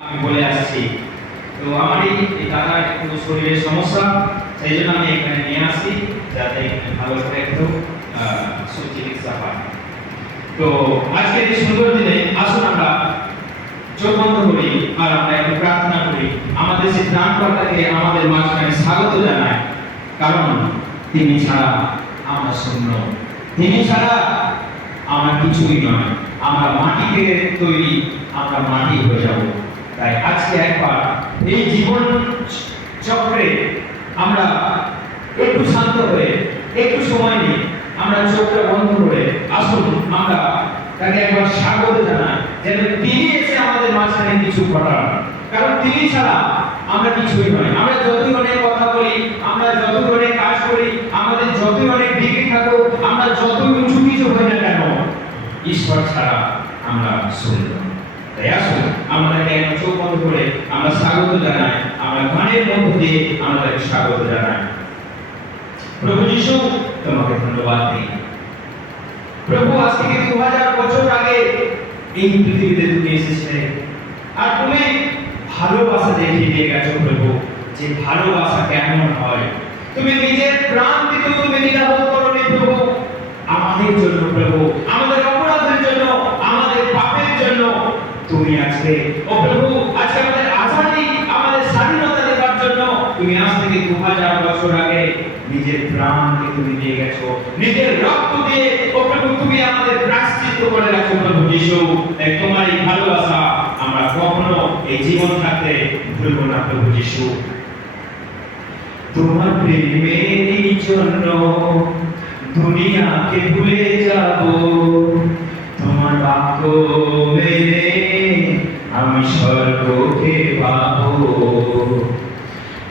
আমি বলে আসছি। তো আমার এই দাদার একটু শরীরের সমস্যা, সেই জন্য আমি এখানে নিয়ে আসি যাতে এখানে ভালো করে একটু সুচিকিৎসা পায়। তো আজকে এই সুন্দর দিনে আসুন আমরা চোখ বন্ধ করি আর আমরা একটু প্রার্থনা করি, আমাদের সেই ত্রাণকর্তাকে আমাদের মাঝখানে স্বাগত জানাই। কারণ তিনি ছাড়া আমরা শূন্য, তিনি ছাড়া আমরা কিছুই নয়। আমরা মাটি থেকে তৈরি, আমরা মাটি হয়ে যাব। তাই আজকে একবার এই জীবন চক্রে আমরা একটু শান্ত হয়ে একটু সময় নিয়ে আমরা চোখটা বন্ধ করে আসুন আমরা তাকে একবার স্বাগত জানাই, যেন তিনি এসে আমাদের মাঝখানে কিছু ঘটান। কারণ তিনি ছাড়া আমরা কিছুই নয়। আমরা যতই অনেক কথা বলি, আমরা যতই অনেক কাজ করি, আমাদের যতই অনেক ডিগ্রি থাকুক, আমরা যতই উঁচু কিছু হই না কেন, ঈশ্বর ছাড়া আমরা শূন্য। তাই আসুন আমরা তাকে চোখ বন্ধ করে আমরা স্বাগত জানাই, আমরা গানের মধ্য দিয়ে আমরা তাকে স্বাগত জানাই। প্রভু যিশু, তোমাকে ধন্যবাদ দিই। প্রভু, আজ থেকে 2000 বছর আগে এই পৃথিবীতে তুমি এসেছিলে আর তুমি ভালোবাসা দেখিয়ে দিয়ে গেছো প্রভু, যে ভালোবাসা কেমন হয়। তুমি নিজের প্রাণ দিতে তুমি দ্বিধাবোধ করোনি প্রভু, আমাদের জন্য প্রভু, আমাদের অপরাধের জন্য, আমাদের পাপের জন্য তুমি আজকে ও প্রভু আজকে আমাদের আজাদি, আমাদের স্বাধীনতা দেওয়ার জন্য তুমি আজ থেকে 2000 বছর আগে নিজের প্রাণকে তুমি দিয়ে গেছো, নিজের রক্ত দিয়ে ও প্রভু তুমি আমাদের প্রায়শ্চিত্ত করে রাখো প্রভু যিশু। তোমার এই ভালোবাসা আমরা কখনো এই জীবন থাকতে ভুলব না প্রভু যিশু। তোমার প্রেমের জন্য দুনিয়াকে ভুলে যাব, তোমার বাক্য মেনে আমি স্বর্গকে পাবো।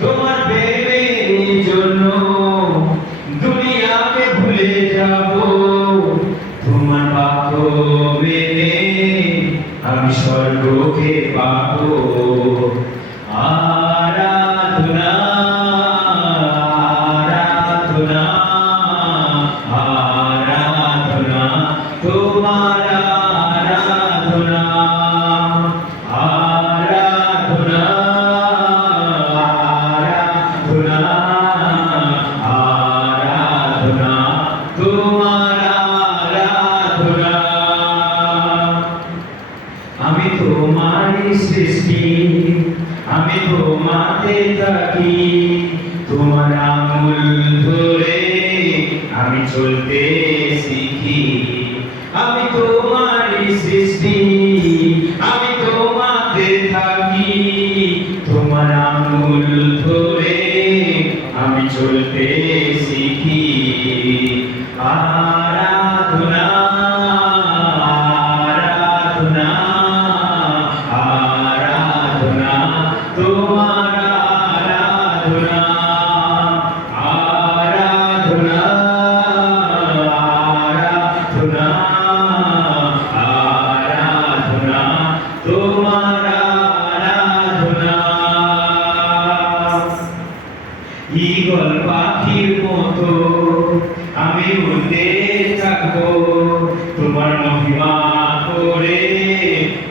তোমার প্রেমের জন্য দুনিয়াকে ভুলে যাব, তোমার বাক্য মেনে আমি স্বর্গকে পাবো। আরাধনা আরাধনা আরাধনা তোমার আরাধনা আরাধনা আরাধনা আরাধনা তোমার আরাধনা। আমি তোমারই সৃষ্টি, আমি তোমাতে থাকি, তোমার আঙুল ধরে আমি চলতে শিখি। আমি তোমারই সৃষ্টি, আমি তোমাতে থাকি, তোমার আঙুল ধরে আমি চলতে শিখি। আরাধনা আরাধনা আরাধনা তোমার আরাধনা আরাধনা আরাধনা আরাধনা তোমার আরাধনা। ঈগল পাখির মতো আমি উড়তে থাকবো, তোমার মহিমা করে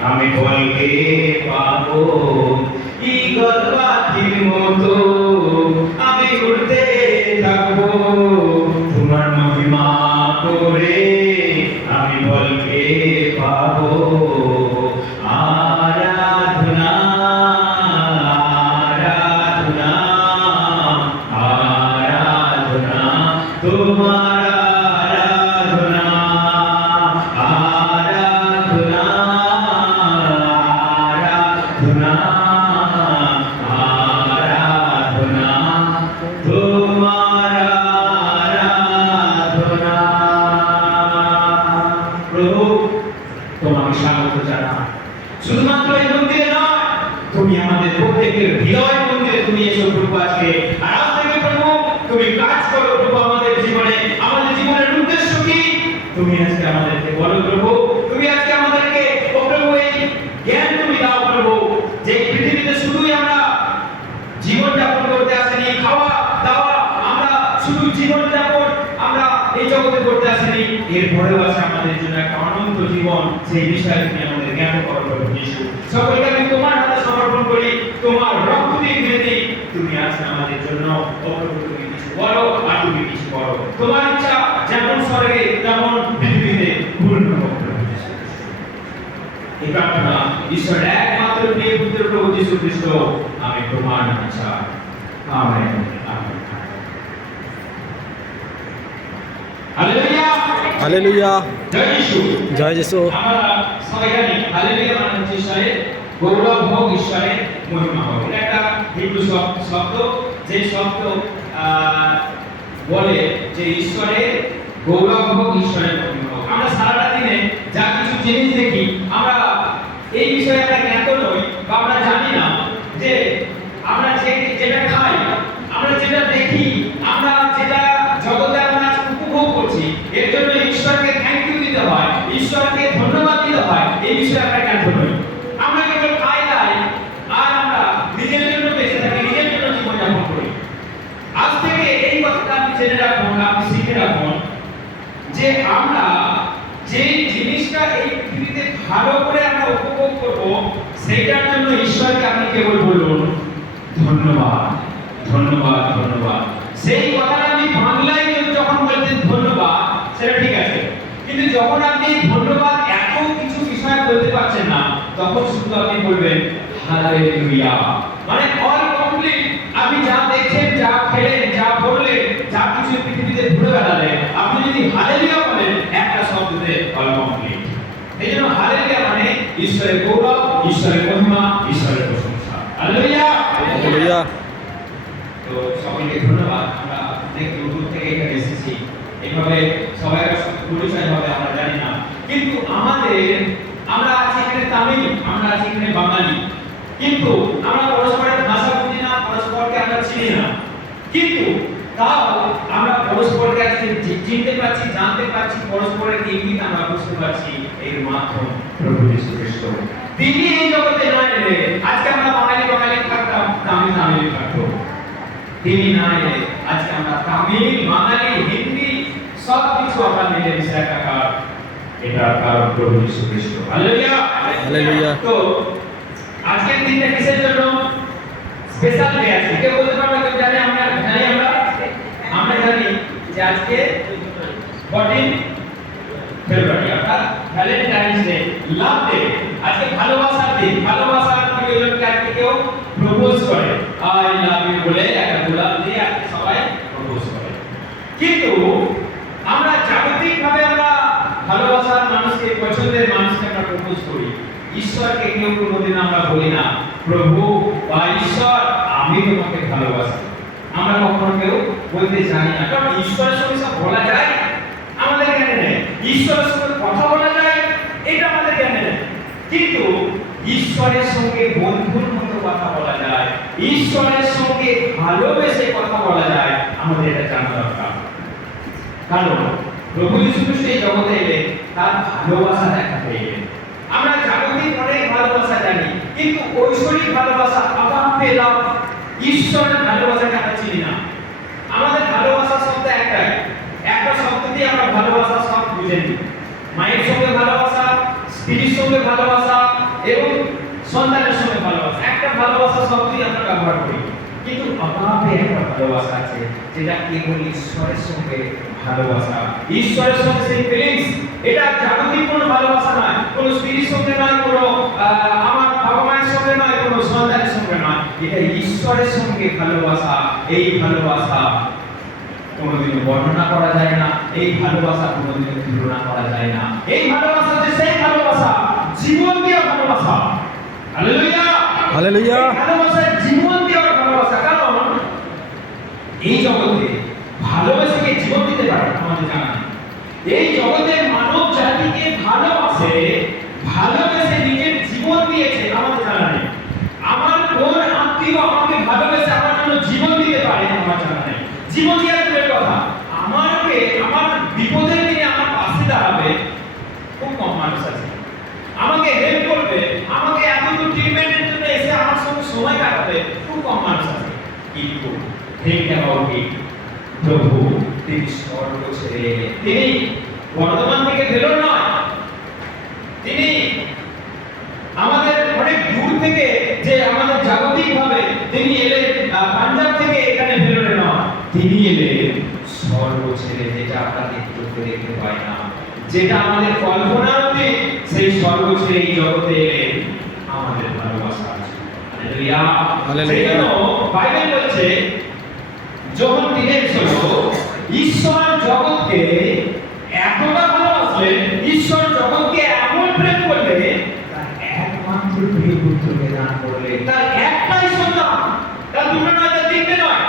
আমি ফলকে পাবো। ঈগল পাখির মতো আমি উড়তে থাকবো, তোমার মহিমা করে আমি ফলকে পাবো। আরাধনা আরাধনা আরাধনা তোমার আরাধনা আরাধনা আরাধনা আরাধনা তোমার আরাধনা। প্রভু, তোমাকে স্বাগত জানাই। শুধুমাত্র এই মন্দিরে নয়, তুমি আমাদের প্রত্যেকের হৃদয় মন্দিরে তুমি এসো প্রভু আজকে। আর আজ থেকে প্রভু তুমি কাজ করো প্রভু আমাদের জীবনে। আমাদের জীবনের উদ্দেশ্য কি তুমি আজকে আমাদেরকে বলো প্রভু। তুমি আজকে আমাদেরকে ও প্রভু এই জ্ঞান তুমি দাও প্রভু, যে পৃথিবীতে শুধুই আমরা জীবন যাপন করতে আসেনি, খাওয়া দাওয়া আমরা শুধু জীবন যাপন আমরা এই জগতে করতে আসেনি, এরপরেও আছে আমাদের জন্য একটা অনন্ত জীবন। সেই বিষয়ে তুমি আমাদের জ্ঞান করো প্রভু যিশু। সকলকে আমি তোমার হাতে জন্য ও প্রভু তুমি কিছু বলো আর তুমি কিছু করো। তোমার ইচ্ছা যেমন স্বর্গে তেমন পৃথিবীতে পূর্ণ হোক প্রভু যীশু খ্রিস্ট। এই প্রার্থনা ঈশ্বরের একমাত্র প্রিয় পুত্র প্রভু যীশু খ্রিস্ট আমি তোমার নামে চাই। Amen amen. Hallelujah hallelujah. জয় যিশু জয় যিশু। আমরা সবাই জানি হালেলুয়া মানে হচ্ছে ঈশ্বরের গৌরব হোক, ঈশ্বরের মহিমা হোক। এটা একটা হিব্রু শব্দ, যে শব্দ বলে যে ঈশ্বরের গৌরব হোক, ঈশ্বরের মহিমা হোক। আমরা সারাটা দিনে যা কিছু জিনিস দেখি, আমরা এই বিষয়ে আমরা জ্ঞাত নই বা আমরা জানি না যে আমরা যেটা খাই, আমরা যেটা দেখি, আমরা যেটা জগতে আমরা উপভোগ করছি, এর জন্য ঈশ্বরকে থ্যাংক ইউ দিতে হয়, ঈশ্বরকে ধন্যবাদ দিতে হয়। এই বিষয়ে আমরা জ্ঞাত নই। আমরা কেবল খাই দাই আর আমরা নিজের জন্য বেঁচে থাকি, নিজের জন্য জীবনযাপন করি। আজ থেকে এই কথাটা আপনি জেনে রাখুন, আপনি শিখে রাখুন যে আমরা যে জিনিসটা এই পৃথিবীতে ভালো করে আমরা উপভোগ করব, সেইটার জন্য ঈশ্বরকে আপনি কেবল বলুন ধন্যবাদ ধন্যবাদ ধন্যবাদ। সেই কথাটা আপনি বাংলায় যখন বলতেন ধন্যবাদ, সেটা ঠিক আছে, কিন্তু যখন আপনি ধন্যবাদ এত কিছু বিষয় বলতে পারছেন না, তখন শুধু আপনি বলবেন হালেলুয়া। মানে অল কমপ্লিট। আপনি যা দেখছেন, যা খেলেন, যা বললেন, যা কিছু পৃথিবীতে ঘুরে বেড়ালেন, আপনি যদি হালেলুয়া বলেন, একটা শব্দতে অল কমপ্লিট। এই জন্য হালেলুয়া মানে ঈশ্বরের গৌরব, ঈশ্বরের মহিমা, ঈশ্বরের প্রশংসা। Hallelujah hallelujah. তো সকলকে ধন্যবাদ। আমরা অনেক দূর থেকে এখানে এসেছি, এইভাবে সবাই পরিচয় হবে আমরা জানি না, কিন্তু আমরা আছি এখানে তামিল, আমরা আছি এখানে বাঙালি, কিন্তু আমরা পরস্পরের ভাষা বুঝি না, পরস্পরকে আমরা চিনি না, কিন্তু তাও আমরা পরস্পরকে আজকে চিনতে পারছি, জানতে পারছি, পরস্পরের ইঙ্গিত আমরা বুঝতে পারছি। এর মাধ্যম প্রভু যীশু খ্রিস্ট। তিনি এই জগতে না এলে আজকে আমরা বাঙালি থাকতাম, তামিল থাকতো। তিনি না এলে আজকে আমরা তামিল, বাঙালি, হিন্দি সব কিছু আমরা মিলে মিশে একাকার। এটা কারণ প্রভু যীশু খ্রিস্ট। Hallelujah hallelujah. তো আজকের দিনটা কিসের জন্য স্পেশাল ডে আছে? কে বলতে পারবে? কেউ জানে? আমরা জানি যে আজকে 14 ফেব্রুয়ারি অর্থাৎ ভ্যালেন্টাইন্স ডে, লাভ ডে। আজকে ভালোবাসার দিন। ভালোবাসার প্রিয়জনকে আজকে কেউ প্রপোজ করে, আই লাভ ইউ বলে একটা গোলাপ দিয়ে আজকে সবাই প্রপোজ করে। কিন্তু আমরা জাগতিকভাবে আমরা ভালোবাসার মানুষকে, পছন্দের মানুষকে আমরা প্রপোজ করি। ঈশ্বরকে কেউ কোনোদিন আমরা বলি না প্রভু বা ঈশ্বর আমি তোমাকে ভালোবাসি। আমরা কখনো কেউ বলতে জানি না, কারণ ঈশ্বরের সঙ্গে সব বলা যায় আমাদের জ্ঞানে নেই, ঈশ্বরের সঙ্গে কথা বলা যায় এটা আমাদের জ্ঞানে নেই, কিন্তু ঈশ্বরের সঙ্গে বন্ধুর মতো কথা বলা যায়, ঈশ্বরের সঙ্গে ভালোবেসে কথা বলা যায়, আমাদের এটা জানা দরকার। কারণ প্রভু যীশু খ্রিস্ট এই জগতে এলে তার ভালোবাসা দেখাতে এলেন। আমরা জাগতিক অনেক ভালোবাসা জানি, কিন্তু ঐশ্বরিক ভালোবাসা, আগাপে লাভ, ঈশ্বরের ভালোবাসাকে আমরা চিনি না। আমাদের ভালোবাসা শব্দ একটাই, একটা শব্দ দিয়ে আমরা ভালোবাসা সব বুঝে নিই। মায়ের সঙ্গে ভালোবাসা, স্ত্রীর সঙ্গে ভালোবাসা এবং সন্তানের সঙ্গে ভালোবাসা, একটা ভালোবাসা শব্দই আমরা ব্যবহার করি। কিন্তু আগাপে একটা ভালোবাসা আছে, যেটা কেবল ঈশ্বরের সঙ্গে ভালোবাসা, ঈশ্বরের সঙ্গে সেই ফিলিংস। এটা জাগতিক কোনো ভালোবাসা নয়, কোনো স্ত্রীর সঙ্গে নয়, কোনো আমার বাবা মায়ের সঙ্গে নয়, কোনো সন্তানের সঙ্গে নয়, এটা ঈশ্বরের সঙ্গে ভালোবাসা। এই ভালোবাসা কোনোদিনও বর্ণনা করা যায় না, এই ভালোবাসা কোনোদিনও তুলনা করা যায় না। এই ভালোবাসা হচ্ছে সেই ভালোবাসা, জীবন দেওয়া ভালোবাসা। Hallelujah hallelujah. ভালোবাসা জীবন দেওয়ার ভালোবাসা। কারণ এই জগতে ভালোবাসা কে জীবন দিতে পারে আমাদের জানা নেই। এই জগতের মানব জাতিকে ভালোবেসে নিজের জীবন দিয়েছে আমাদের জানা নেই। আমার কোন আত্মীয় আমাকে ভালোবেসে আমার জন্য জীবন দিতে পারে আমার জানা নেই। জীবন দেওয়ার দূরের কথা, আমার বিপদের দিনে আমার পাশে দাঁড়াবে খুব কম মানুষ আছে। আমাকে হেল্প করবে, আমাকে এতটুকু ট্রিটমেন্টের জন্য এসে আমার সঙ্গে সময় কাটাবে খুব কম মানুষ আছে। কিন্তু think about it, প্রভু তিনি স্বর্গ ছেড়ে এলেন। তিনি বর্ধমান থেকে ভেলোর নয়, তিনি আমাদের অনেক দূর থেকে, যে আমাদের জাগতিক ভাবে তিনি এলেন পাঞ্জাব থেকে এখানে হয় না। যেটা আমাদের কল্পনার অতীত, সেই স্বর্গ ছেড়ে এই জগতে এলে আমাদের ভালোবাসা আছে। হালেলুয়া। হালেলুয়া। সেজন্য বাইবেল বলছে, যখন দিনের ছিল, ঈশ্বর জগৎকে এতটা ভালোবাসলেন, ঈশ্বর জগৎকে এমন প্রেম করলেন, তার একমাত্র প্রিয় পুত্রকে দান করলেন। তার একটাই সন্তান, তার দুটো নয়, তার তিনটে নয়,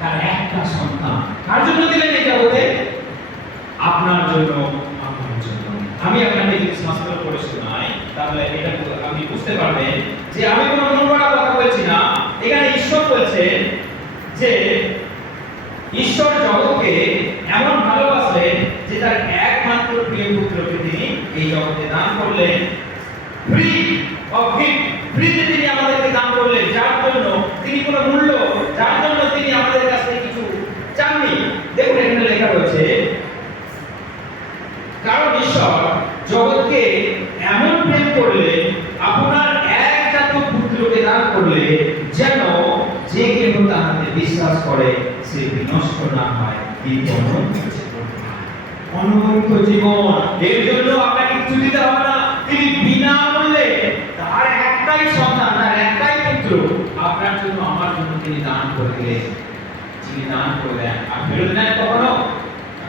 তার একটা সন্তান। কার জন্য দিলেন এই জগতে? আপনার জন্য, আমার জন্য। আমি আপনাকে যদি শাস্ত্র পড়ে শোনাই, তাহলে এটা আপনি বুঝতে পারবেন যে আমি কোনো মন গড়া কথা বলছি না। এখানে ঈশ্বর বলছেন যে ঈশ্বর জগৎকে এমন ভালোবাসলেন যে তার একমাত্র প্রিয় পুত্রকে তিনি এই জগতে দান করলেন। ফ্রি অফ গিফট, ফ্রিতে তিনি আমাদেরকে দান করলেন, যার জন্য তিনি কোনো মূল্য, যার জন্য তিনি আমাদের কাছ থেকে কিছু চাননি। দেখুন এখানে লেখা রয়েছে, কারণ ঈশ্বর জগৎকে এমন প্রেম করলেন, আপনার একজাত পুত্রকে দান করলে, যেন যে কেউ তাহাতে বিশ্বাস করে সে বিনষ্ট না হয়, কিন্তু অনন্ত জীবন। এর জন্য আপনাকে কিছু দিতে হবে না। তিনি বিনামূল্যে তার একটাই সন্তান, তার একটাই পুত্র আপনার জন্য, আমার জন্য তিনি দান করলেন। তিনি দান করলেন আর ফেরত দেন কখনো?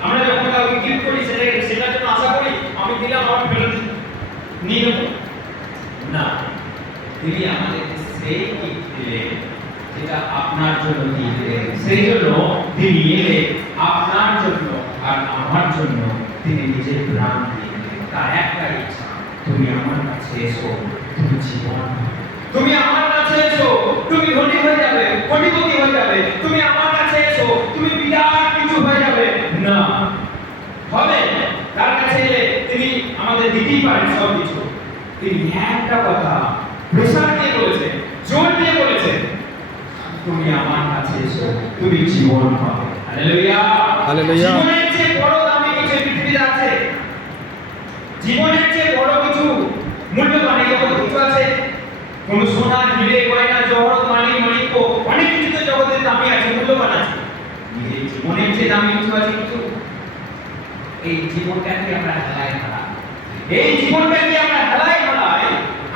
আমরা যখন কাউকে গিফট করি, সেটার জন্য আশা করি আমি দিলাম, আমার ফেরত নিয়ে নেব না। তিনি আমাদেরকে সেই গিফট দিলেন যেটা আপনার জন্য দিলেন। সেই জন্য তিনি এলে আপনার জন্য আর আমার জন্য, তিনি নিজের প্রাণ দিয়ে দিলেন। তার একটা ইচ্ছা, তুমি আমার কাছে এসো, তুমি জীবন পাবে। তুমি আমার কাছে এসো, তুমি ধনী হয়ে যাবে, কোটিপতি হয়ে যাবে। তুমি আমার কাছে এসো, তুমি বিরাট কিছু হয়ে যাবে না। হবে তার কাছে এলে তিনি আমাদের দিতেই পারেন সব কিছু। তিনি একটা কথা প্রেসার দিয়ে বলেছে, জোর দিয়ে বলেছে, তুমি আমার কাছে এসো, তুমি জীবন পাবে। হালেলুয়া। হালেলুয়া। জীবনের চেয়ে বড় দামি কিছু পৃথিবীতে আছে? জীবনের চেয়ে বড় কিছু মূল্যবান এই জগতে কিছু আছে? কোন সোনা, হিরে, গয়না, জহরত, মানিক, অনেক কিছু তো জগতের দামি আছে, মূল্যবান আছে। এই জীবনের চেয়ে দামি কিছু আছে কিছু? এই জীবনটাকে আমরা হেলায় হারাই। এই জীবনটাকে আমরা হেলায় হারাই।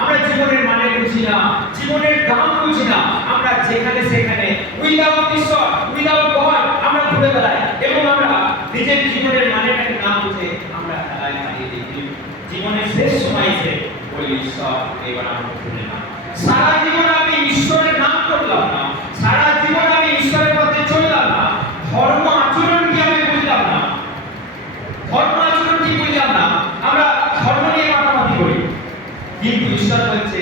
আমরা জীবনের মানে বুঝি না, জীবনের দাম বুঝি না। আমরা যেখানে সেখানে উইদাউট ঈশ্বর, উইদাউট গড আমরা ঘুরে বেড়াই, এবং আমরা নিজের জীবনের মানেটাকে না বুঝে আমরা হেলায় হারিয়ে দিই। জীবনের শেষ সময় এসে বলি, ঈশ্বর এবার আমাকে ভুলে না। সারা জীবন আমি ঈশ্বরের নাম করলাম না, সারা জীবন আমি ঈশ্বরের পথে চললাম না, ধর্ম আচরণ কি আমি বুঝলাম না, ধর্ম আচরণ কি বুঝলাম না। আমরা ধর্ম নিয়ে মাতামাতি করি, কিন্তু ঈশ্বর বলছে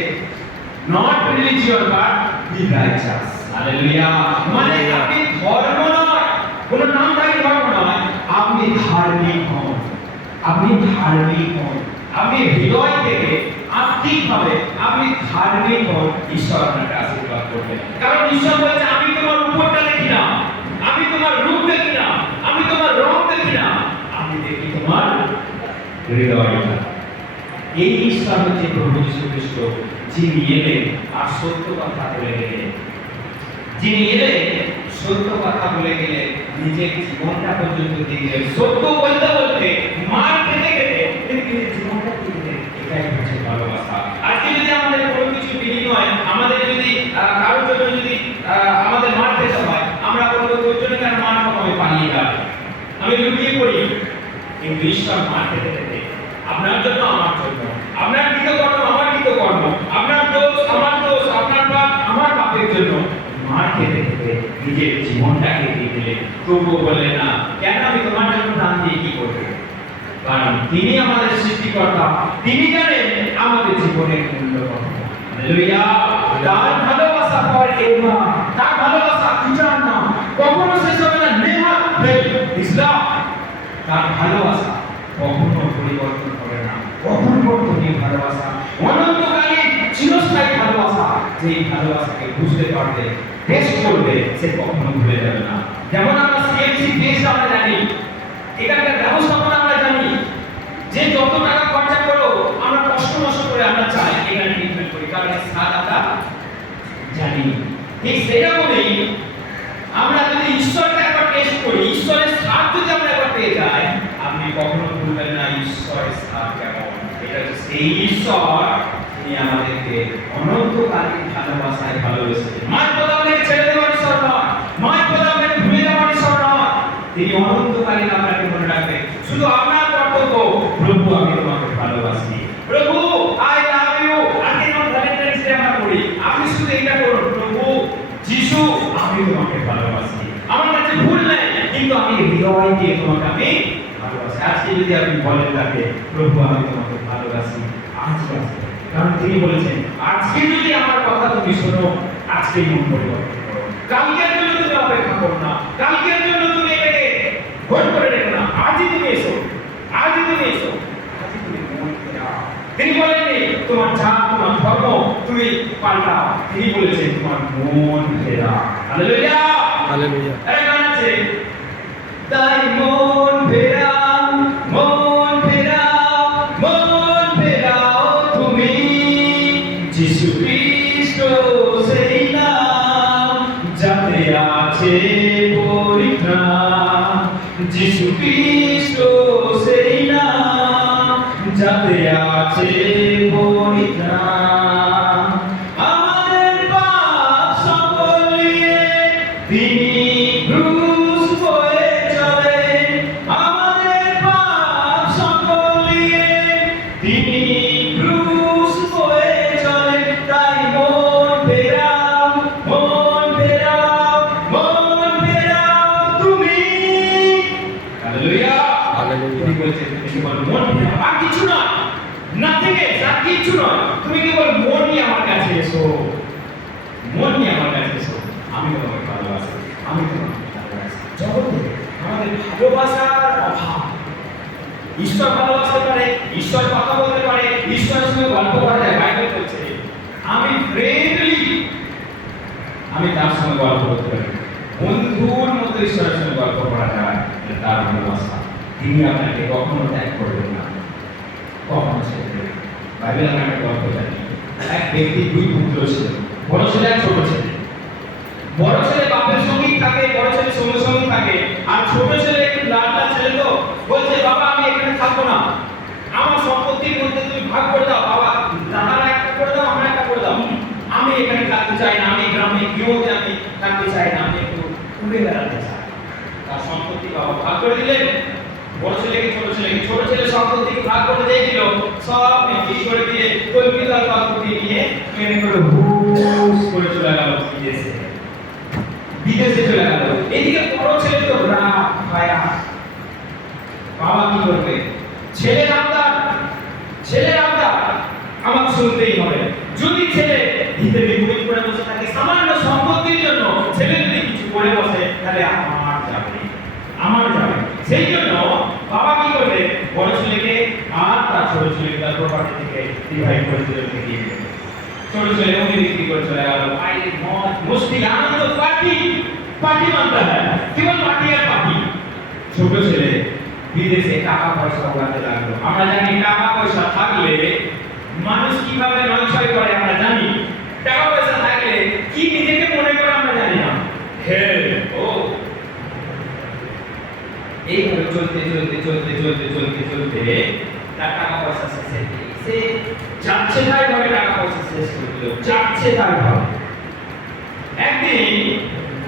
not religion but B রাইচাস। Hallelujah. মানে আপনি ধর্ম নয়, কোন নামধারী ধর্ম নয়, আপনি ধার্মিক হন। আপনি ধার্মিক হন, আপনি হৃদয় থেকে আত্মিকভাবে আপনি ধার্মিক হন। ঈশ্বর আপনাকে আশীর্বাদ করবেন। কারণ ঈশ্বর বলছে, আমি তোমার উপরটা দেখি না, আমি তোমার রূপ দেখি না, আমি তোমার রং দেখি না, আমি দেখি তোমার হৃদয়টা। এই ঈশ্বর হচ্ছে প্রভু যীশু খ্রিস্ট, যিনি এলেন আর সত্য কথা বলে গেলেন। যিনি এলেন সত্য কথা বলে গেলেন, নিজের জীবনটা পর্যন্ত দিয়ে দিলেন। সত্য বলতে বলতে, মার খেতে খেতে তিনি নিজের জীবনটা দিয়ে দিলেন। এটাই হচ্ছে ভালোবাসা। আজকে যদি আমাদের কোনো কিছু বিনিময়, আমাদের যদি কারোর জন্য যদি আমাদের মার খেতে হয়, আমরা বলবো তোর জন্য কেন মার খাবো, আমি পালিয়ে যাবো, আমি লুকিয়ে পড়ি। কিন্তু ঈশ্বর মার খেতে খেতে আপনার জন্য, আমার জন্য, আপনার কৃতকর্ম আমার কৃতকর্ম, আপনার দোষ আমার দোষ, আপনার পাপ আমার পাপের জন্য মার খেতে খেতে নিজের জীবনটাকে দিয়ে দিলেন। তবুও বললেন না, কেন আমি তোমার জন্য প্রাণ দিয়ে কি করবো? কারণ তিনি আমাদের সৃষ্টিকর্তা, তিনি জানেন আমাদের জীবনের মূল্য কত। হালেলুয়া। তার ভালোবাসা পর এবার, তার ভালোবাসা বিচার না, কখনো শেষ হবে না। নেভার ফেল ইসলাম। তার ভালোবাসা কখনো পরিবর্তন করে না, অপরিবর্তনীয় ভালোবাসা, অনন্তকালীন চিরস্থায়ী ভালোবাসা। যেই ভালোবাসাকে বুঝতে পারবে, টেস্ট করবে, সে কখনো ভুলে যাবে না। যেমন আমরা সিএমসি টেস্ট আমরা জানি, এখানকার ব্যবস্থাপনা আমরা জানি, যে যত টাকা খরচা করো আমরা কষ্ট নষ্ট করে আমরা চাই এখানে ট্রিটমেন্ট করি, কারণ এর স্বাদ আমরা জানি। ঠিক সেরকমই আমরা যদি ঈশ্বরকে একবার টেস্ট করি, ঈশ্বরের স্বাদ যদি আমরা একবার পেয়ে যাই, আপনি সেই ঈশ্বর তিনি আমাদেরকে অনন্তকালীন ভালোবাসায় ভালোবেসেছেন। নয় কথা আপনাকে ছেড়ে দেওয়ার ঈশ্বর নয়, নয় কথা আপনাকে ভুলে যাওয়ার ঈশ্বর নয়। তিনি অনন্তকালীন আপনাকে মনে রাখবেন। শুধু আপনার কর্তব্য, প্রভু আমি তোমাকে ভালোবাসি, প্রভু আই লাভ ইউ। আজকে যখন ভ্যালেন্টাইন্স ডে আমরা করি, আপনি শুধু এটা করুন, প্রভু যিশু আমি তোমাকে ভালোবাসি। আমার কাছে ভুল নেই, কিন্তু আমি হৃদয় দিয়ে তোমাকে আমি ভালোবাসি। আজকে যদি আপনি বলেন তাকে, প্রভু আমি তোমাকে ভালোবাসি, আজকে আসবে। কারণ তিনি বলেছেন, আজকে যদি আমার কথা তুমি শোনো, আজকেই মন পরিবর্তন করো। কালকের জন্য তুমি অপেক্ষা করো না, কালকের জন্য তুমি এটাকে হোল্ড করে রেখো না। আজই তুমি এসো, আজই তুমি এসো, আজই তুমি মন ফেরাও। তিনি বলেননি তোমার জাত তোমার ধর্ম তুমি পাল্টাও, তিনি বলেছেন তোমার মন ফেরাও। Hallelujah, hallelujah. এই গান আছে, তাই মন ফেরাও, মন ফেরাও, মন ফেরাও তুমি, যিশু খ্রিস্ট সেই নাম যাতে আছে পরিত্রাণ, যিশু খ্রিস্ট সেই নাম যাতে আছে পরিত্রাণ। আমাদের পাপ সকল নিয়ে তিনি ক্রুশ হয়ে চলেন, আমাদের পাপ সকল নিয়ে তিনি ক্রুশ হয়ে চলেন। তাই মন ফেরাও, মন ফেরাও, মন ফেরাও তুমি। Hallelujah, hallelujah. তিনি বলছেন তুমি কেবল মন ফেরাও, আর কিছু নয়, নাথিং এলস, আর কিছু নয়। তুমি কেবল মন নিয়ে আমার কাছে এসো, মন নিয়ে আমার কাছে এসো, আমি তোমাকে ভালোবাসি, আমি তোমাকে ভালোবাসি। জগতে আমাদের ভালোবাসার অভাব। ঈশ্বর ভালোবাসতে পারে, ঈশ্বর কথা বলতে পারে, ঈশ্বরের সঙ্গে গল্প করা যায়। বাইবেল বলছে আমি ফ্রেন্ডলি, আমি তার সঙ্গে গল্প করতে পারি। বন্ধুর মতো ঈশ্বরের সঙ্গে গল্প করা যায়, তার ভালোবাসা। তিনি আপনাকে কখনো ত্যাগ করবেন না, কখনো ছেড়ে দেবেন না। বাইবেল আমরা একটা গল্প জানি, এক ব্যক্তি দুই পুত্র ছিল, বড় ছেলে আর ছোট ছেলে। বড় ছেলে বাপের সঙ্গেই থাকে, বড় ছেলে সঙ্গে সঙ্গে থাকে, আর ছোট ছেলে একটু লাডলা ছেলে তো বলছে বাবা আমি এখানে থাকবো না, আমার সম্পত্তির মধ্যে তুমি ভাগ করে দাও, বাবা দাদারা একটা করে দাও, আমরা একটা করে দাও, আমি এখানে থাকতে চাই না, আমি গ্রামে গৃহতে আমি থাকতে চাই না, আমি একটু ঘুরে বেড়াতে চাই। তার সম্পত্তি বাবা ভাগ করে দিলেন, বড় ছেলেকে ছোট ছেলেকে, ছোট ছেলে সম্পত্তিকে ভাগ করে দিয়ে দিল, সব বিক্রি করে দিয়ে কলকাতার সম্পত্তি নিয়ে ট্রেনে করে হুস করে চলে গেল বিদেশে, বিদেশে চলে গেল। এদিকে বড় ছেলে তো রাগ ভায়া, বাবা কি করবে? ছেলের আবদার, ছেলের আবদার আমাকে শুনতেই হবে। যদি ছেলে ভিতরে বিপরীত করে বসে থাকে সামান্য সম্পত্তির জন্য, ছেলে যদি কিছু করে বসে তাহলে আমার যাবে, আমার যাবে। সেই জন্য বাবা কি করবে? বড় ছেলেকে আর তার ছোট ছেলেকে তার প্রপার্টি থেকে ডিভাইড করে দিয়ে দিবে। ছোট ছেলে উনি বিক্রি করে চলে গেল, বাইরে মদ মস্তি আনন্দ, পার্টি পার্টি মানতে হয়, কেবল পার্টি আর পার্টি। ছোট ছেলে বিদেশে টাকা পয়সা উড়াতে লাগলো। আমরা জানি টাকা পয়সা থাকলে মানুষ কিভাবে নয়ছয় করে আমরা জানি। টাকা পয়সা থাকলে কি নিজেকে মনে করে আমরা জানি না। হে ও এইভাবে চলতে চলতে চলতে চলতে চলতে চলতে তার টাকা পয়সা শেষ হয়ে গেছে। সে যাচ্ছে তাই ভাবে টাকা পয়সা শেষ করে দিল, যাচ্ছে তাই ভাবে। একদিন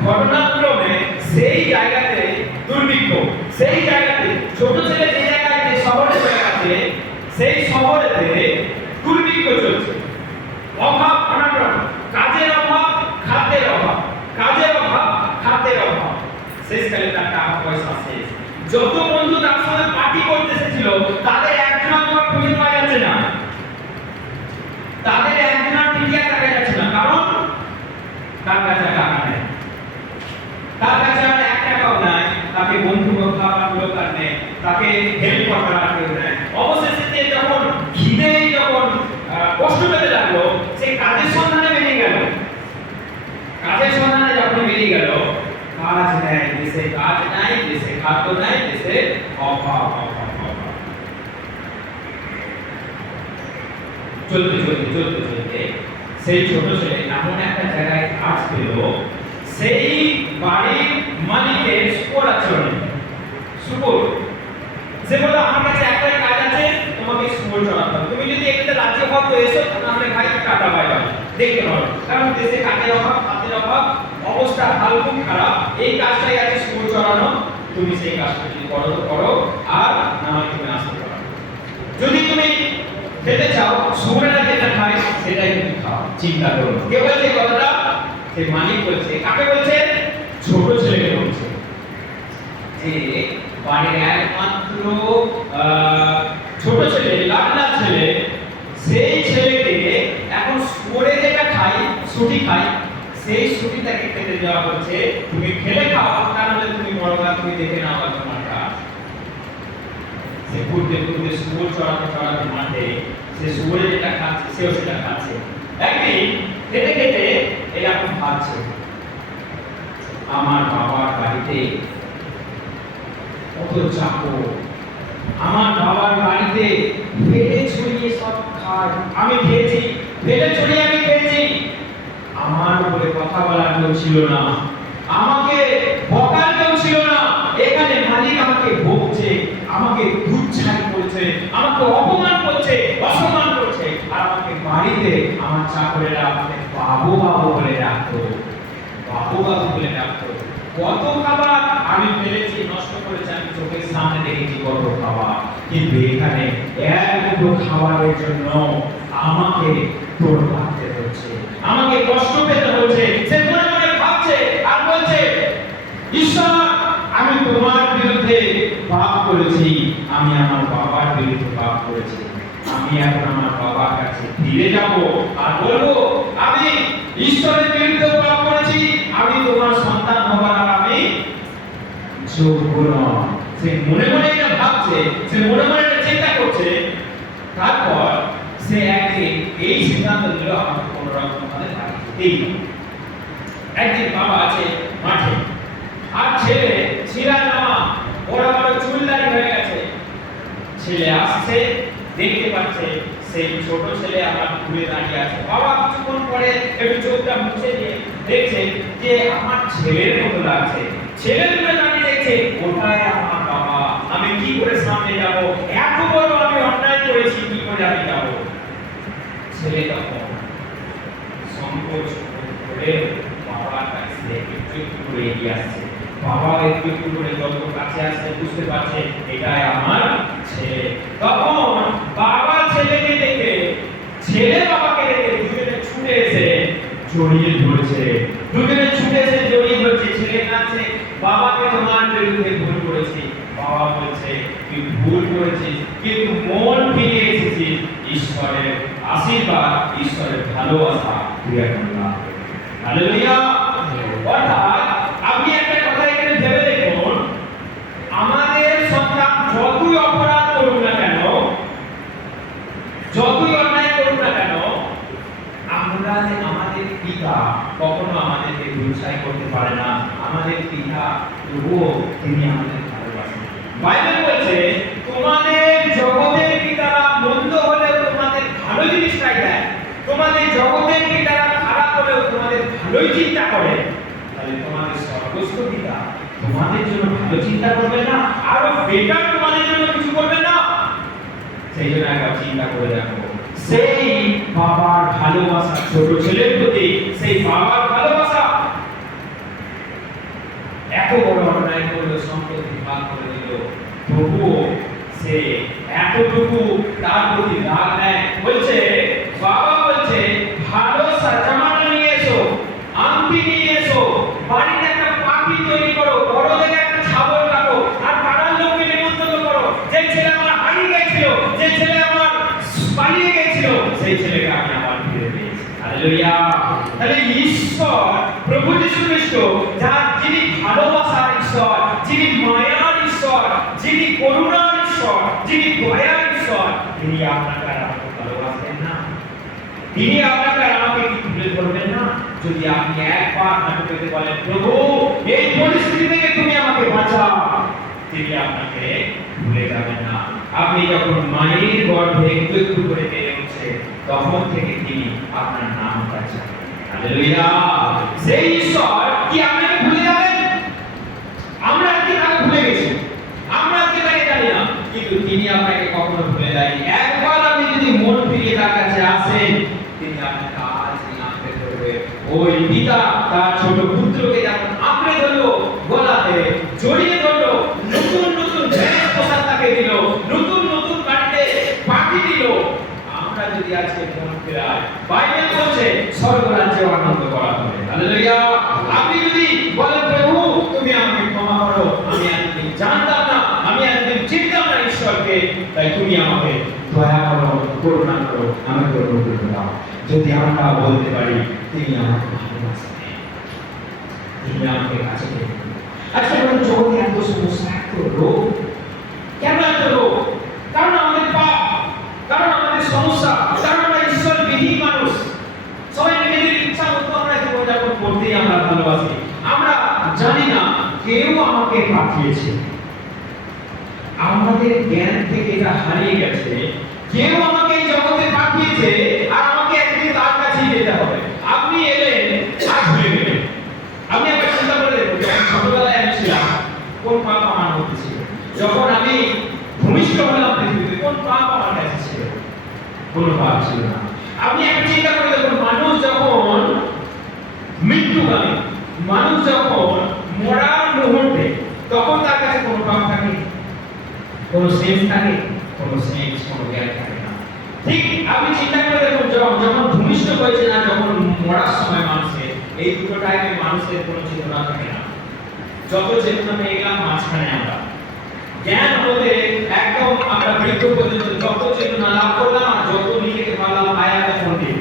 ঘটনাক্রমে সেই জায়গাতে দুর্ভিক্ষ, সেই জায়গাতে ছোট ছেলে যে জায়গায় যে শহরে চলে গেছে, সেই শহরেতে দুর্ভিক্ষ চলছে, অভাব অনাটন, কাজের অভাব, খাদ্যের অভাব, কাজের অভাব, খাদ্যের অভাব। শেষকালে তার টাকা পয়সা শেষ। যত বন্ধু তার সঙ্গে পার্টি করতে এসেছিল তাদের একজন তোমার খুঁজে পাওয়া যাচ্ছে না, তাদের একজন টিকিয়া দেখা যাচ্ছে না। কারণ তার কাছে টাকা নেই, তার কাছে আর এক টাকাও নাই, তাকে বন্ধু খাওয়ার লোক আর নেই, তাকে হেল্প করার আর কেউ নেই। অবশেষে যখন খিদেই যখন কষ্ট পেতে লাগলো, সে কাজের সন্ধানে বেরিয়ে গেল। কাজের সন্ধানে যখন বেরিয়ে গেল, কাজ নেই, দেশে কাজ নাই, দেশে খাদ্য নাই, দেশে অভাব অভাব অভাব। চলতে চলতে চলতে চলতে সেই ছোট ছেলে এমন একটা জায়গায় কাজ পেল, সেই বাড়ির মালিকের শুকর আছে, শুকর। সে বলল আমার কাছে একটাই কাজ আছে, তোমাকে শুকর শুয়োর চড়াতে হবে। তুমি যদি এটাতে রাজি হও তো এসো, নাহলে ভাই টাটা বাই বাই, দেখতে পারো। কারণ দেশে কাজের অভাব, হাতের অভাব, অবস্থা হাল খুব খারাপ। এই কাজটাই আছে শুয়োর চড়ানো। তুমি সেই কাজটা যদি করো তো করো, আর না হয় তুমি আসতে পারো। যদি তুমি খেতে চাও, শুয়োরেরা যেটা খায় সেটাই তুমি খাও, চিন্তা করো। কে বলছে এই কথাটা? সে মালিক বলছে। কাকে বলছে? ছোট ছেলেকে বলছে। যে বাড়ির একমাত্র ছোট ছেলে, লাডলা ছেলে, সেই ছেলেকে এখন শুয়োরে যেটা খাই, সুটি খাই, সেই সুটিটাকে খেতে দেওয়া হচ্ছে। তুমি খেলে খাও, তা নাহলে তুমি বড় কাজ তুমি দেখে নাও তোমার কাজ। সে ঘুরতে ঘুরতে শুয়োর চড়াতে চড়াতে মাঠে, সে শুয়োরে যেটা খাচ্ছে সেও সেটা খাচ্ছে। একদিন খেতে খেতে এরকম ভাবছে, আমার বাবার বাড়িতে কত চাকর, আমার বাবার বাড়িতে ফেলে ছড়িয়ে সব খায়, আমি খেয়েছি, ফেলে ছড়িয়ে আমি খেয়েছি। আমার উপরে কথা বলার কেউ ছিল না, আমাকে বকার কেউ ছিল না। এখানে মালিক আমাকে বকছে, আমাকে দুচ্ছাই করছে, আমাকে অপমান করছে, অসম্মান করছে। আর আমাকে বাড়িতে আমার চাকরেরা আমাকে বাবু বাবু বলে ডাকতো, বাবু বাবু বলে ডাকতো। কত খাবার আমি ফেলেছি, নষ্ট করেছি, আমি চোখের সামনে দেখেছি কত খাবার। কিন্তু এখানে এক মুঠো খাবারের জন্য আমাকে তোর ভাবতে হচ্ছে, আমাকে কষ্ট পেতে হচ্ছে। সে মনে মনে ভাবছে আর বলছে, ঈশ্বর, আমি তোমার বিরুদ্ধে পাপ করেছি, আমি আমার বাবার বিরুদ্ধে পাপ করেছি। আমি এখন আমার বাবার কাছে ফিরে যাব আর বলবো, আমি ঈশ্বরের বিরুদ্ধে পাপ করেছি, আমি তোমার সন্তান হবার আর আমি যোগ্য নয়। সে মনে মনে এটা ভাবছে, সে মনে মনে এটা চিন্তা করছে। তারপর সে একদিন এই সিদ্ধান্ত নিল, আমাকে কোনো রকম ভাবে বাড়িতেই হবে। একদিন বাবা আছে মাঠে, আর ছেলে ছিঁড়া জামা, বড় বড় চুল দাড়ি হয়ে গেছে। ছেলে আসছে, দেখতে পাচ্ছে সেই ছোট ছেলে আমার ঘুরে দাঁড়িয়ে আছে। বাবা কিছুক্ষণ পরে একটু চোখটা মুছে দিয়ে দেখছে যে আমার ছেলের মতো লাগছে। ছেলে ঘুরে দাঁড়িয়ে দেখছে, ওটাই আমার বাবা। আমি কি করে সামনে যাব? এত বড় আমি অন্যায় করেছি, কি করে আমি যাব? ছেলে তখন সংকোচ করে বাবার কাছে একটু একটু করে এগিয়ে আসছে। বাবা একটু একটু করে যত কাছে আসছে, বুঝতে পারছে এটাই আমার ছেলে। তখন বাবা ছেলেকে দেখে, ছেলে বাবাকে দেখে দুজনে ছুটে এসে জড়িয়ে ধরেছে। দুজনে ছুটে এসে জড়িয়ে ধরেছে। ছেলে কাছে, বাবাকে তোমার বিরুদ্ধে ভুল করেছি। বাবা বলছে, তুই ভুল করেছিস, কিন্তু মন ফিরে এসেছিস। ঈশ্বরের আশীর্বাদ, ঈশ্বরের ভালোবাসা তুই এখন লাভ করবি। হালেলুয়া। অর্থাৎ আপনি একটা কথা এখানে ভেবে দেখুন, আমাদের সন্তান যতই অপরাধ করুক না কেন, যতই অন্যায় করুক না কেন, আমরা আমাদের পিতা কখনো আমাদেরকে দুঃসাই করতে পারে না। আমাদের পিতা তবুও তিনি আমাদের ভালোবাসেন। বাইবেল বলছে, তোমাদের জগতের পিতারা মন্দ হলেও তোমাদের ভালো জিনিসটাই দেয়। তোমাদের জগতের পিতারা খারাপ হলেও তোমাদের ভালোই চিন্তা করে। তাহলে তোমাদের সর্বস্ব পিতা তোমাদের জন্য ভালো চিন্তা করবে না? আরো বেটার তোমাদের জন্য কিছু করবে না? সেই জন্য একবার চিন্তা করে দেখো, সেই বাবার ভালোবাসা ছোট ছেলের প্রতি, সেই বাবার ভালোবাসা। এত বড় অন্যায় করলো, সম্পত্তি ভাগ করে দিল, তবুও সে এতটুকু তার প্রতি রাগ নেয়। বলছে, বাবা বলছে, ভালো জামাটা নিয়ে এসো, আংটি নিয়ে এসো, বাড়িতে একটা পাখি তৈরি করো, বড় দেখে একটা ছাগল কাটো, আর পাড়ার লোককে নিমন্ত্রণ করো। যে ছেলে আমার হারিয়ে গেছিল, যে ছেলে আমার পালিয়ে গেছিল, সেই ছেলেকে আমি আবার ফিরে পেয়েছি। হালেলুয়া। তাহলে ঈশ্বর প্রভু যীশু খ্রিস্ট, যার যিনি ভালোবাসার ঈশ্বর, যিনি মায়ার ঈশ্বর, যিনি করুণার ঈশ্বর, যিনি দয়ার ঈশ্বর, তিনি আপনাকে আর আমাকে ভালোবাসেন না? তিনি আপনাকে আর আমাকে কি তুলে ধরবেন না? যদি আপনি একবার হাঁটু পেতে বলেন, প্রভু এই পরিস্থিতি থেকে তুমি আমাকে বাঁচাও, তিনি আপনাকে ভুলে যাবেন না। আপনি যখন মায়ের গর্ভে একটু একটু করে বেড়ে উঠছে, তখন থেকে তিনি আপনার নাম কাছেন। হালেলুয়া। সেই ঈশ্বর কি আপনাকে ভুলে যাবেন? আমরা কি তাকে ভুলে গেছি? আমরা কি তাকে জানি না, কিন্তু তিনি আপনাকে কখনো ভুলে যায়নি। একবার ওই পিতা তার ছোট পুত্রকে যেমন আঁকড়ে ধরলো, গলাতে জড়িয়ে ধরলো, নতুন নতুন ড্রেস পোশাক তাকে দিল, নতুন নতুন বাড়িতে পার্টি দিল। আমরা যদি আজকে মন ফেরাই, বাইবেল বলছে স্বর্গরাজ্যে আনন্দ করা হবে। হালেলুয়া। আপনি যদি বলেন প্রভু তুমি আমাকে ক্ষমা করো, আমি একদিন জানতাম না, আমি একদিন চিনতাম না ঈশ্বরকে, তাই তুমি আমাকে দয়া করো, করুণা করো, আমাকে অনুগ্রহ করে দাও। যদি আমরা বলতে পারি তিনি আমাকে ভালোবাসেন, তিনি আমাকে কাছে টেনে নেন। আজকে আমাদের জগতে এত সমস্যা, এত রোগ, কেন এত রোগ? কারণ আমাদের পাপ, কারণ আমাদের সমস্যা, কারণ আমরা ঈশ্বরবিহীন মানুষ। সবাই নিজেদের ইচ্ছা মতো আমরা জীবনযাপন করতেই আমরা ভালোবাসি। আমরা জানি না কেউ আমাকে পাঠিয়েছে, আমাদের জ্ঞান থেকে এটা হারিয়ে গেছে। কেউ আমাকে এই জগতে পাঠিয়েছে আর আমাকে একদিন তার কাছেই যেতে হবে। আপনি এলেন আর ভুলে গেলেন। আপনি একবার চিন্তা করে দেখুন, যখন ছোটবেলায় আমি ছিলাম কোন পাপ আমার মধ্যে ছিল, যখন আমি ভূমিষ্ঠ হলাম পৃথিবীতে কোন পাপ আমার কাছে ছিল? কোনো পাপ ছিল না। আপনি একবার চিন্তা করে দেখুন, মানুষ যখন মৃত্যুকালে, মানুষ যখন মরার মুহূর্তে, তখন তার কাছে কোনো পাপ থাকে? কোনো সেন্স থাকে? কোনো সেন্স, কোনো জ্ঞান থাকে না। ঠিক আপনি চিন্তা করে দেখুন, যখন ভূমিষ্ঠ হয়েছে না, যখন মরার সময় মানুষের, এই দুটো টাইমে মানুষের কোনো চেতনা থাকে না। যত চেতনা পেয়ে গেলাম মাঝখানে আমরা জ্ঞান হতে একদম আমরা বৃদ্ধ পর্যন্ত যত চেতনা লাভ করলাম আর যত নিজেকে ভাবলাম আয়াতে পণ্ডিত,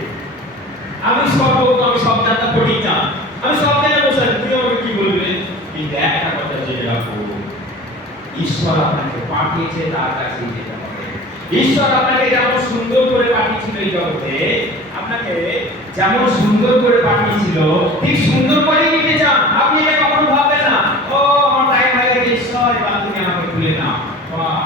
আমি সব বলবো, আমি সব জানতা পড়িতাম, আমি সব জায়গায় বসে তুই আমাকে কি বলবে? কিন্তু একটা কথা জেনে রাখো, ঈশ্বর আপনাকে পাঠিয়েছে তার কাছেই যেতে হবে। ঈশ্বর আপনাকে যেমন সুন্দর করে পাঠিয়েছিল এই জগতে, আপনাকে যেমন সুন্দর করে পাঠিয়েছিল ঠিক সুন্দর করেই নিতে চান। আপনি এটা কখনো ভাববেন না ও আমার টাইম হয়ে গেছে ঈশ্বর এবার তুমি আমাকে তুলে নাও। বাহ,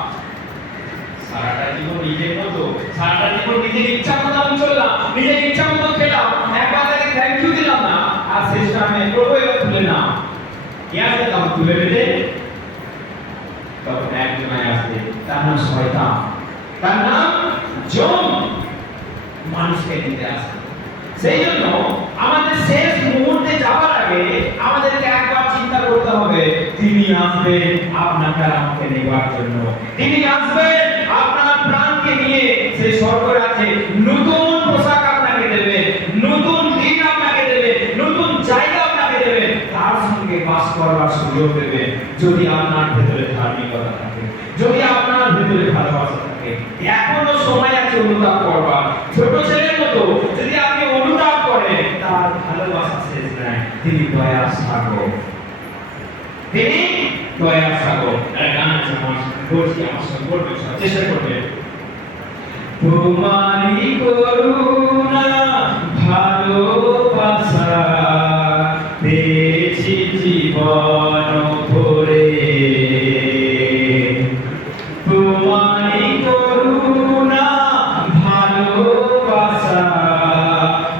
সারাটা জীবন নিজের মতো, সারাটা জীবন নিজের ইচ্ছা মতো আমি চললাম, নিজের ইচ্ছা মতো খেলাম, একবার তাকে থ্যাংক ইউ দিলাম না, আর শেষ টাইমে প্রভু এবার তুলে নাও। ইয়াতে দাও তুলে দিলে, তখন একজন আসবে, তার নাম শয়তান, তার নাম জম, মানুষকে দিতে আসবে। সেই জন্য আমাদের শেষ মুহূর্তে যাওয়ার আগে আমাদেরকে একবার চিন্তা করতে হবে, তিনি আসবেন আপনাকে আর আমাকে নেবার জন্য। তিনি আসবেন আপনার প্রাণকে নিয়ে সেই স্বর্গরাজ্যে নতুন পোশাক আপনাকে দেবে, নতুন দিন আপনাকে দেবে, নতুন জায়গা আপনাকে দেবে, তার সঙ্গে বাস করার সুযোগ দেবে। যদি আপনার ভেতরে ধার্মিকতা থাকে, যদি আপনার ভেতরে ভালোবাসা থাকে, এখনো সময় আছে অনুতাপ করবার। ছোট ছেলের মতো যদি আপনি অনুতাপ করেন, তার ভালোবাসা শেষ নাই। তিনি দয়ার সাগর, তিনি দয়ার সাগর। গান আছে আমার বলছি, আমার সঙ্গে বলবে, চেষ্টা করবে। তোমারই করুণা ভালোবাসা পেয়েছি জীবন ভরে, তোমারই করুণা ভালোবাসা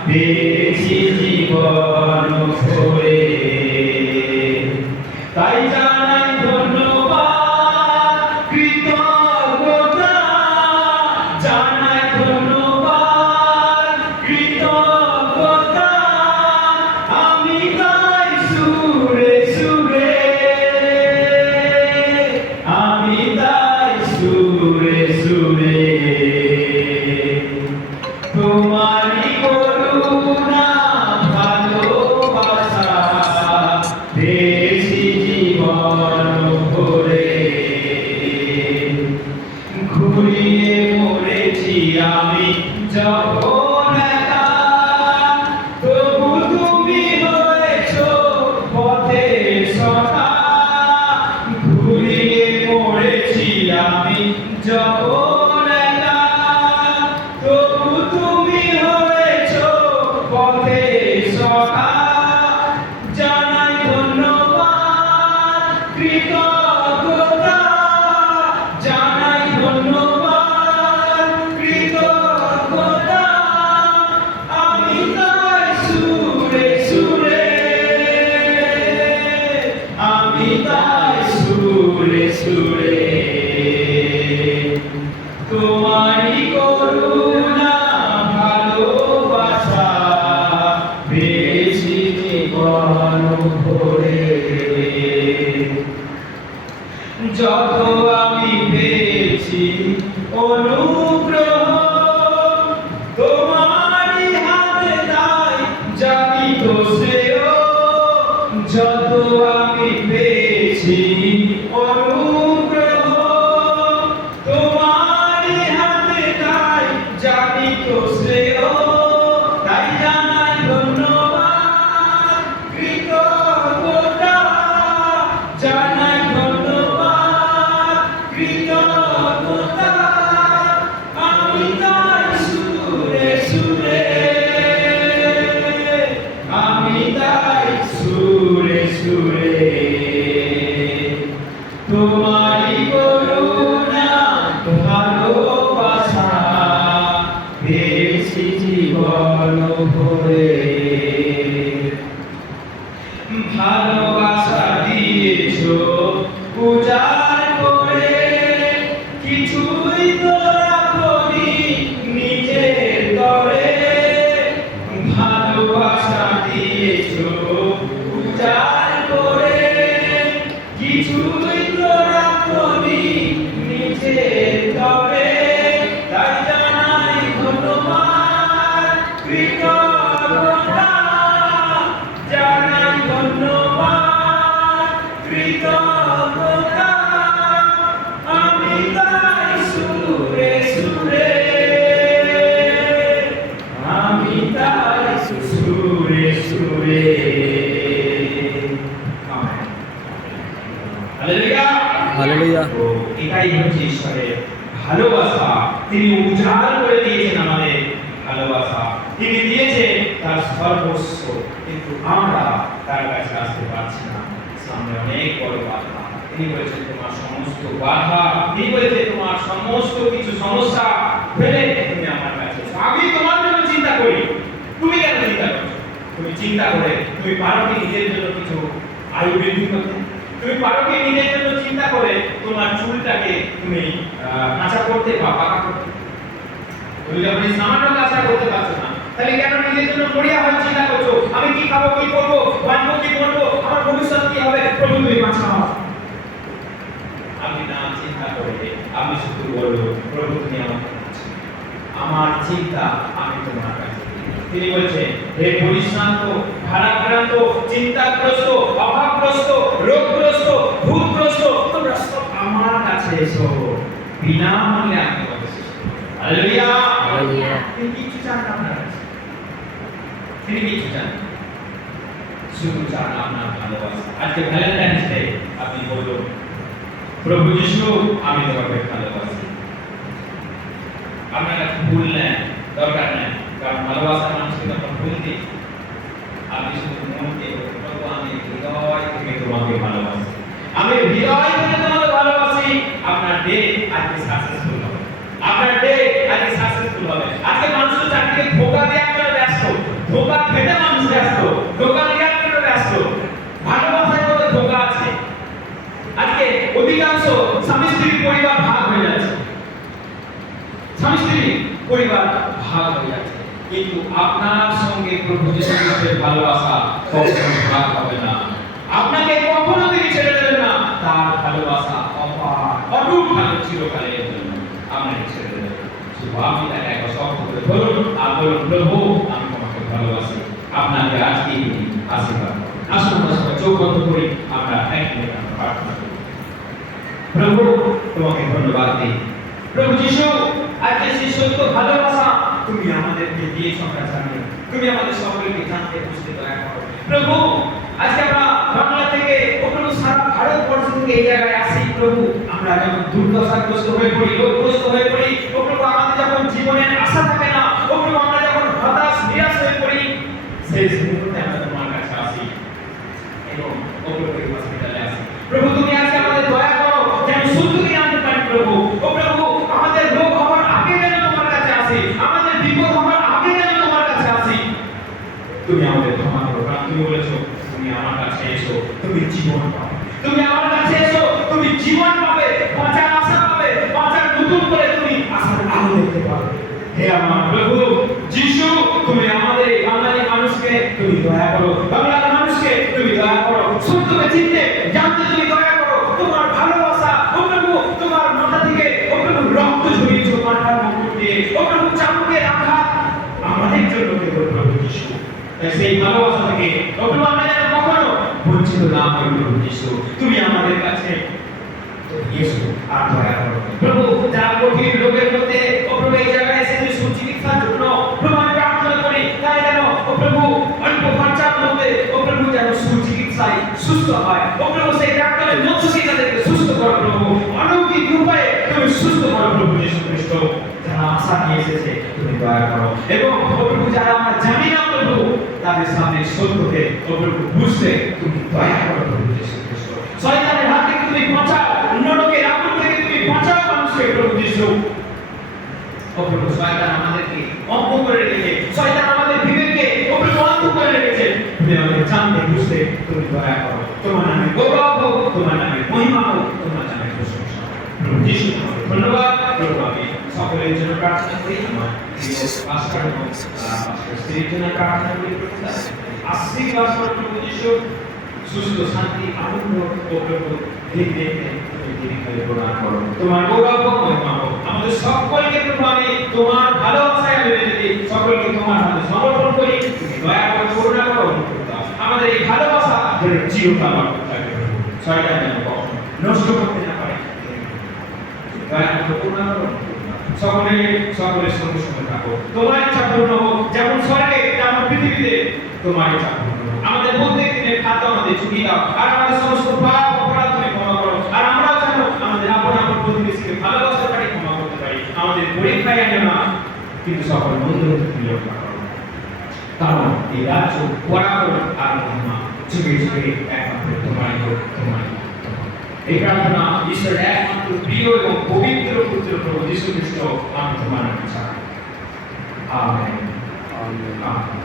পেয়েছি জীবন ভরে। তাই জানাই ধন্যবাদ, কৃতজ্ঞতা, জানাই ধন্যবাদ, কৃতজ্ঞতা, আমি গাই সুরে সুরে, আমি গাই সুরে সুরে। তোমারই করুণা ভালোবাসা পেয়েছি জীবন ভরে, ঘুরিয়ে মরেছি আমি যখন একা, তবু তুমি হয়েছো পথের সখা। ঘুরিয়ে মরেছি আমি যখন একা, তবু তুমি হয়েছো পথের সখা। জানাই ধন্যবাদ, কৃতজ্ঞতা, জানাই ধন্যবাদ, কৃতজ্ঞতা, আমি তাই সুরে সুরে, আমি তাই সুরে সুরে। তোমারই করুণা ভালোবাসা পেয়েছি জীবন ভরে। যত আমি পেয়েছি অনুগ্রহ তোমারই হাতে তাই জানি তো শ্রেয়। যত আমি পেয়েছি অনুগ্রহ তোমারই হাতে তাই জানি তো শ্রেয়। তাই জানাই ধন্যবাদ কৃতজ্ঞতা, জানাই ধন্যবাদ কৃতজ্ঞতা। আমি তাই সুরে সুরে, আমি তাই সুরে সুরে তোমারই করুণা ভালোবাসা পেয়েছি জীবন ভরে। ভালোবাসা দিয়েছো উজাড় করে, কিছুই তো রাখোনি নিজের তরে। ভালোবাসা দিয়েছো উজাড় করে, কিছুই তো রাখোনি নিজের তরে। তাই জানাই ধন্যবাদ কৃতজ্ঞতা, জানাই ধন্যবাদ কৃতজ্ঞতা। আমি তাই সুরে সুরে, আমি তাই সুরে সুরে। Hallelujah, hallelujah. তো এটাই হচ্ছে ঈশ্বরের ভালোবাসা। তিনি উজাড় করে দিয়েছেন আমাদের ভালোবাসা, তিনি দিয়েছেন তার সর্বস্ব, কিন্তু আমরা তার কাছে আসতে পারছি না। সামনে অনেক বড় বাধা। তিনি বলেছেন তোমার সমস্ত বাধা, তিনি বলেছেন তোমার সমস্ত কিছু সমস্যা ফেলে তুমি আমার কাছে এসো। আমি তোমার জন্য চিন্তা করি, তুমি কেন চিন্তা করছো? তুমি চিন্তা করে তুমি পারো কি নিজের জন্য কিছু আয়ু বৃদ্ধি করতে? তুমি পারো কি নিজের জন্য চিন্তা করে তোমার চুলটাকে তুমি কাঁচা করতে বা পাকা করতে? তুমি যখন এই সামান্য কাঁচা করতে পারছো না, তাহলে কেন নিজের জন্য মরিয়া হয়ে চিন্তা করছো? আমি কি খাবো, কি করবো, বাঁচবো কি করবো, আমার ভবিষ্যৎ কি হবে? প্রভু তুমি বাঁচাও। আমি না চিন্তা করে আমি শুধু বলবো প্রভু তুমি আমাকে বাঁচাও। আমার চিন্তা আমি তোমার কাছে দিই। তিনি বলছেন হে পরিশ্রান্ত, ভারাক্রান্ত, চিন্তাগ্রস্ত, অভাবগ্রস্ত, রোগগ্রস্ত, ভূতগ্রস্ত, তোমরা সব আমার কাছে এসো, বিনামূল্যে আমি তোমাকে শেষ করব। Hallelujah, hallelujah. তিনি কিছু চান না আপনার কাছে, তিনি কিছু চান না। শুধু চান আপনার ভালোবাসা। আজকে ভ্যালেন্টাইন্স ডে, আপনি বলুন প্রভু যিশু আমি তোমাকে ভালোবাসি। আপনার কাছে ভুল নেই, দরকার নেই, কারণ ভালোবাসার মানুষকে তখন ভুল দিই। আপনি শুধু মনকে প্রভু আমি হৃদয় থেকে তোমাকে ভালোবাসি, আমি হৃদয় থেকে তোমাকে ভালোবাসি। আপনার ডে আজকে সাকসেসফুল হবে, আপনার ডে আজকে সাকসেসফুল হবে। আজকে মানুষ তো চারদিকে ধোঁকা দেওয়ার জন্য ব্যস্ত, ধোঁকা খেতে মানুষ ব্যস্ত, ধোঁকা দেওয়ার জন্য ব্যস্ত। ভালোবাসার মধ্যে ধোঁকা আছে। আজকে অধিকাংশ স্বামী স্ত্রীর পরিবার ভাগ হয়ে যাচ্ছে, স্বামী স্ত্রী পরিবার ভাগ হয়ে যাচ্ছে, কিন্তু আপনার সঙ্গে প্রভু যীশু খ্রিস্টের ভালোবাসা কখনো ভাগ হবে না। আপনাকে কখনো তিনি ছেড়ে দেবেন না। তার ভালোবাসা অপার, অটুট থাকবে চিরকালের জন্য। আপনাকে ছেড়ে দেবেন না। শুধু আপনি তাকে একবার শক্ত করে ধরুন আর বলুন প্রভু আমি তোমাকে ভালোবাসি। আপনাকে আজকে আশীর্বাদ করুন। আসুন আমরা সবাই চোখ বন্ধ করি, আমরা এক মিনিট প্রার্থনা করি। প্রভু তোমাকে ধন্যবাদ দিই। প্রভু যিশু আজকে সেই সত্য ভালোবাসা তুমি আমাদেরকে দিয়েছ, আমরা জানি। তুমি আমাদের সকলকে জানতে বুঝতে দয়া করো প্রভু। আজকে আমরা বাংলা থেকে প্রভু সারা ভারতবর্ষ থেকে এই জায়গায় আসি প্রভু। আমরা যখন দুর্দশাগ্রস্ত হয়ে পড়ি, রোগগ্রস্ত হয়ে পড়ি, ও প্রভু আমাদের যখন জীবনের আশা থাকে না, ও প্রভু আমরা যখন হতাশ নিরাশ হয়ে পড়ি, সেই মুহূর্তে আমরা তোমার কাছে আসি এবং ও প্রভু এই হসপিটালে আসি। প্রভু তুমি আজকে আমাদের দয়া করো যেন সুন্দরী আনতে পারি প্রভু। ও প্রভু আমাদের রোগ হওয়ার আগে যেন তোমার কাছে আসি, আমাদের বিপদ হওয়ার আগে যেন তোমার কাছে আসি। তুমি আমাদের ক্ষমা করো, কারণ তুমি বলেছো তুমি আমার কাছে এসো তুমি জীবন পাবে। তুমি আমার কাছে এসো তুমি জীবন পাবে, বাঁচার আশা পাবে, বাঁচার নতুন করে তুমি আশার আলো দেখতে পাবে। হে আমার প্রভু যিশু তুমি আমাদের বাঙালি মানুষকে তুমি দয়া করো, বাংলার মানুষকে সত্যকে চিনতে জানতে তুমি দয়া করো। তোমার ভালোবাসা ও প্রভু তোমার মাথা থেকে ও প্রভু রক্ত ঝরিয়েছো মাথার মুকুট দিয়ে ও প্রভু চাবুকের আঘাত আমাদের জন্য কেবল প্রভু যিশু। তাই সেই ভালোবাসা থেকে ও প্রভু আমরা যেন কখনো বঞ্চিত না হই প্রভু যিশু। তুমি আমাদের কাছে ইয়েশু আর দয়া করো প্রভু। যারা কঠিন রোগের মধ্যে ও প্রভু এই জায়গায় এসে তুমি সুচিকিৎসার জন্য প্রভু আমি প্রার্থনা করি তাই যেন ও প্রভু অল্প খরচার মধ্যে ও প্রভু যেন সুচিকিৎসায় সুস্থ হয় ও প্রভু সেই ডাক্তারের মধ্য দিয়ে তাদেরকে সুস্থ করো প্রভু। অলৌকিক উপায়ে তুমি সুস্থ করো প্রভু যীশু খ্রিস্ট। যারা আশা নিয়ে এসেছে তুমি দয়া করো এবং ও প্রভু যারা আমরা জানি না প্রভু তাদের সামনে সত্যকে ও প্রভু বুঝতে তুমি দয়া করো প্রভু যীশু খ্রিস্ট। শয়তানের হাত থেকে তুমি বাঁচাও, নরকের আগুন থেকে তুমি বাঁচাও মানুষকে প্রভু যীশু। ও প্রভু শয়তান আমাদেরকে অন্ধ করে রেখেছে, শয়তান আমাদের বিবেককে ও প্রভু অন্ধ করে রেখেছে। তুমি আমাদের জানতে বুঝতে তুমি দয়া করো। তোমার নামে গৌরব হোক, তোমার নামে মহিমা হোক, তোমার নামে প্রশংসা হোক। প্রভু যীশু তোমাকে ধন্যবাদ। প্রভু আমি সকলের জন্য প্রার্থনা করি, আমার প্রিয় পাস্টর এবং পাস্টর স্ত্রীর জন্য প্রার্থনা করি প্রভু। আশীর্বাদ করো প্রভু যীশু। সুস্থ শান্তি আনন্দ ও প্রভু দেখতে তুমি দীর্ঘায়ু প্রদান করো। তোমার গৌরব ও মহিমা হোক। আমাদের সকলকে প্রভু আমি তোমার ভালোবাসায় আমি মেনে দিই, সকলকে তোমার হাতে সমর্পণ করি। তুমি দয়া করে করুণা করো, অনুগ্রহ দাও। আমাদের এই ভালোবাসা যেন চিরকাল অটুট থাকে প্রভু। শয়তান যেন কখনো নষ্ট করতে না পারে। দয়া করে করুণা করো, সকলের সঙ্গে সঙ্গে থাকো। তোমার ইচ্ছা পূর্ণ হোক, যেমন স্বর্গে তেমন পৃথিবীতে তোমার ইচ্ছা পূর্ণ হোক। আমাদের প্রত্যেক দিনের খাদ্য আমাদের চুকিয়ে দাও, আর আমাদের সমস্ত পাপ অপরাধ তুমি ক্ষমা করো। আর আমরাও যেন আমাদের আপন আপন প্রতিবেশীকে ভালোবাসতে পারি, ক্ষমা করতে পারি। আমাদের পরীক্ষায় আনো না, কিন্তু সকল মন্দির তুমি রক্ষা করো। কারণ এই রাজ্য বরাবর আর মহিমা যুগে যুগে একমাত্র তোমারই হোক, তোমারই হোক। এই প্রার্থনা ঈশ্বরের একমাত্র প্রিয় এবং পবিত্র পুত্র প্রভু যীশু খ্রিস্ট আমি তোমার নামে চাই। আমেন। আমেন।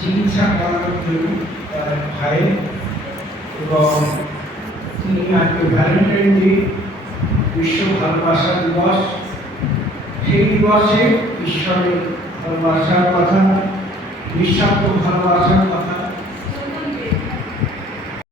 চিকিৎসা করানোর জন্য ভাই এবং তিনি আজকে ভ্যালেন্টাইন ডে বিশ্ব ভালোবাসা দিবস। সেই দিবসে ঈশ্বরের ভালোবাসার কথা, নিঃস্বার্থ ভালোবাসার কথা